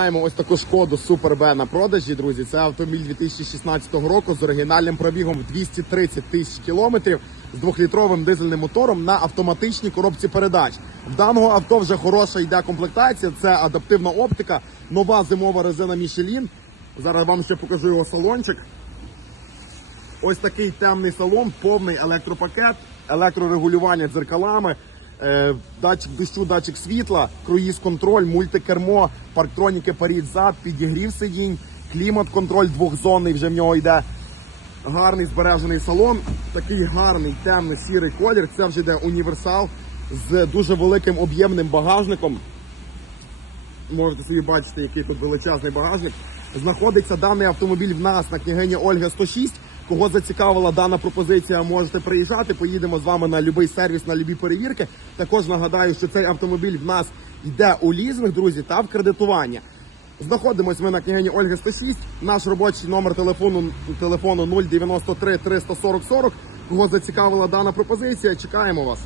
Маємо ось таку шкоду Super B на продажі, друзі. Це автомобіль 2016 року з оригінальним пробігом в 230 тисяч кілометрів з двохлітровим дизельним мотором на автоматичній коробці передач. В даного авто вже хороша йде комплектація. Це адаптивна оптика, нова зимова резина Michelin. Зараз вам ще покажу його салончик. Ось такий темний салон, повний електропакет, електрорегулювання дзеркалами, датчик дощу, датчик світла, круїз-контроль, мультикермо, парктроніки парід зад, підігрів сидінь, клімат-контроль двохзонний вже в нього йде. Гарний збережений салон, такий гарний темно-сірий колір. Це вже йде універсал з дуже великим об'ємним багажником. Можете собі бачити, який тут величезний багажник. Знаходиться даний автомобіль в нас на княгині Ольга 106. Кого зацікавила дана пропозиція, можете приїжджати. Поїдемо з вами на будь-який сервіс, на любі перевірки. Також нагадаю, що цей автомобіль в нас йде у лізинг, друзі, та в кредитування. Знаходимось ми на княгині Ольги 106. Наш робочий номер телефону телефону 093 340 40. Кого зацікавила дана пропозиція, чекаємо вас.